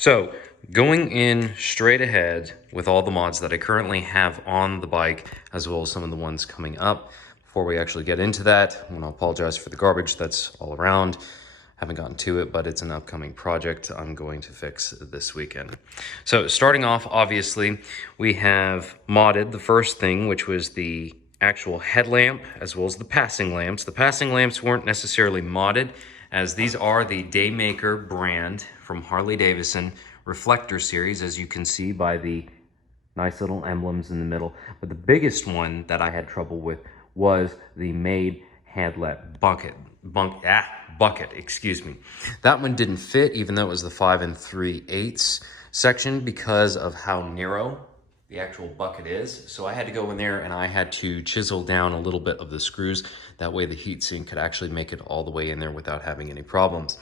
So going in straight ahead with all the mods that I currently have on the bike, as well as some of the ones coming up. Before we actually get into that, I want to apologize for the garbage that's all around. Haven't gotten to it, but it's an upcoming project I'm going to fix this weekend. So starting off, obviously, we have modded the first thing, which was the actual headlamp, as well as the passing lamps. The passing lamps weren't necessarily modded, as these are the Daymaker brand from Harley-Davidson reflector series, as you can see by the nice little emblems in the middle. But the biggest one that I had trouble with was the made headlamp bucket, excuse me. That one didn't fit, even though it was the 5 3/8 section, because of how narrow the actual bucket is. So I had to go in there and I had to chisel down a little bit of the screws. That way the heatsink could actually make it all the way in there without having any problems.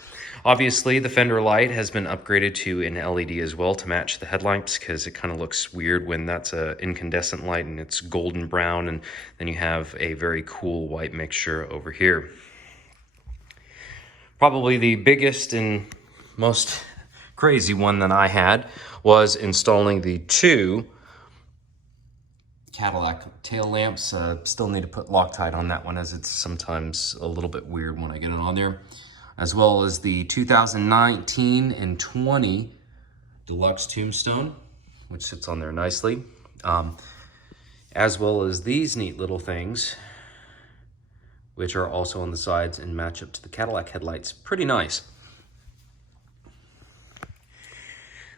Obviously, the fender light has been upgraded to an LED as well to match the headlamps, because it kind of looks weird when that's an incandescent light and it's golden brown, and then you have a very cool white mixture over here. Probably the biggest and most crazy one that I had was installing the two Cadillac tail lamps. Still need to put Loctite on that one, as it's sometimes a little bit weird when I get it on there. As well as the 2019 and 20 Deluxe Tombstone, which sits on there nicely. As well as these neat little things, which are also on the sides and match up to the Cadillac headlights. Pretty nice.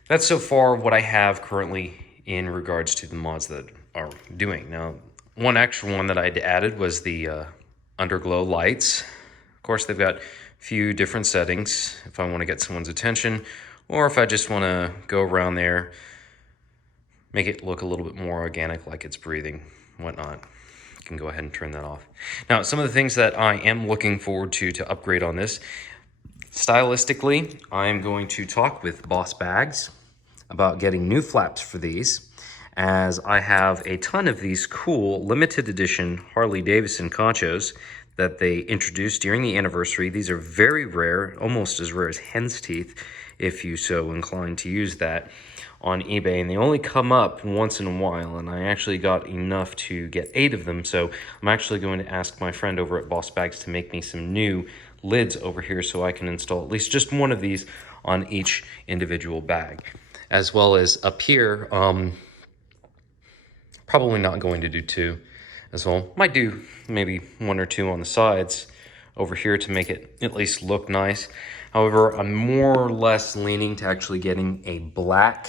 That's so far what I have currently in regards to the mods that are doing. Now, one extra one that I added was the underglow lights. Of course, they've got a few different settings if I want to get someone's attention, or if I just want to go around there, make it look a little bit more organic, like it's breathing, whatnot. You can go ahead and turn that off. Now, some of the things that I am looking forward to upgrade on this, stylistically, I am going to talk with Boss Bags about getting new flaps for these, as I have a ton of these cool limited edition Harley-Davidson conchos that they introduced during the anniversary. These are very rare, almost as rare as hen's teeth, if you so inclined to use that on eBay, and they only come up once in a while, and I actually got enough to get 8 of them. So I'm actually going to ask my friend over at Boss Bags to make me some new lids over here so I can install at least just one of these on each individual bag. As well as up here, probably not going to do 2 as well. Might do maybe 1 or 2 on the sides over here to make it at least look nice. However, I'm more or less leaning to actually getting a black,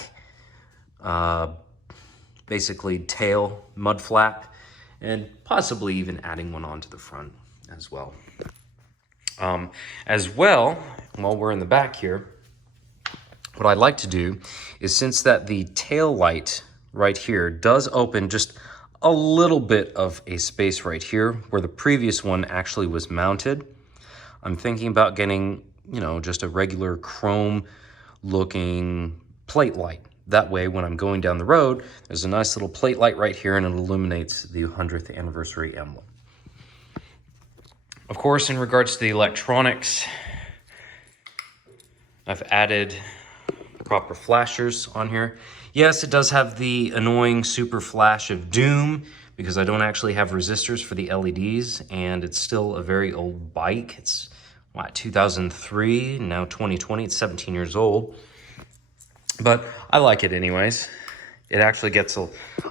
basically tail mud flap, and possibly even adding one onto the front as well. While we're in the back here, what I'd like to do is, since that the tail light right here does open just a little bit of a space right here where the previous one actually was mounted, I'm thinking about getting, just a regular chrome looking plate light. That way, when I'm going down the road, there's a nice little plate light right here, and it illuminates the 100th anniversary emblem. Of course, in regards to the electronics, I've added proper flashers on here. Yes, it does have the annoying super flash of doom, because I don't actually have resistors for the LEDs, and it's still a very old bike. It's 2003, now 2020, it's 17 years old. But I like it anyways. It actually gets,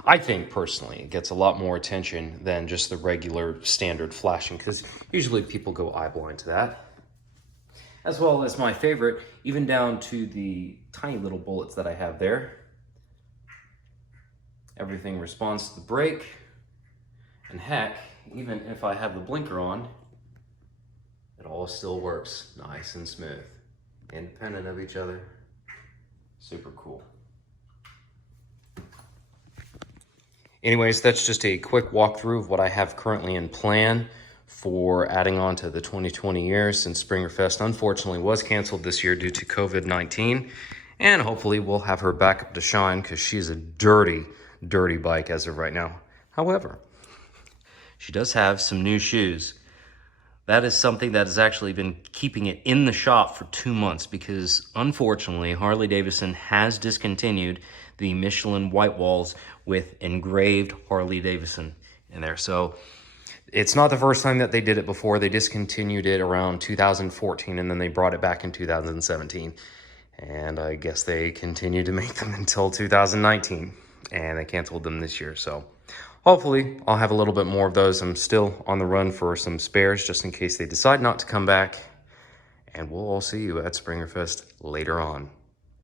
I think personally, it gets a lot more attention than just the regular standard flashing, because usually people go eye blind to that. As well as my favorite, even down to the tiny little bullets that I have there. Everything responds to the brake, and heck, even if I have the blinker on, it all still works nice and smooth, independent of each other. Super cool. Anyways, that's just a quick walkthrough of what I have currently in plan for adding on to the 2020 years, since Springerfest unfortunately was canceled this year due to COVID-19. And hopefully we'll have her back up to shine, because she's a dirty, dirty bike as of right now. However, she does have some new shoes That is something that has actually been keeping it in the shop for 2 months because unfortunately Harley Davidson has discontinued the Michelin white walls with engraved Harley Davidson in there. So it's not the first time that they did it before. They discontinued it around 2014 and then they brought it back in 2017. And I guess they continued to make them until 2019 and they canceled them this year. So hopefully I'll have a little bit more of those. I'm still on the run for some spares just in case they decide not to come back. And we'll all see you at Springerfest later on.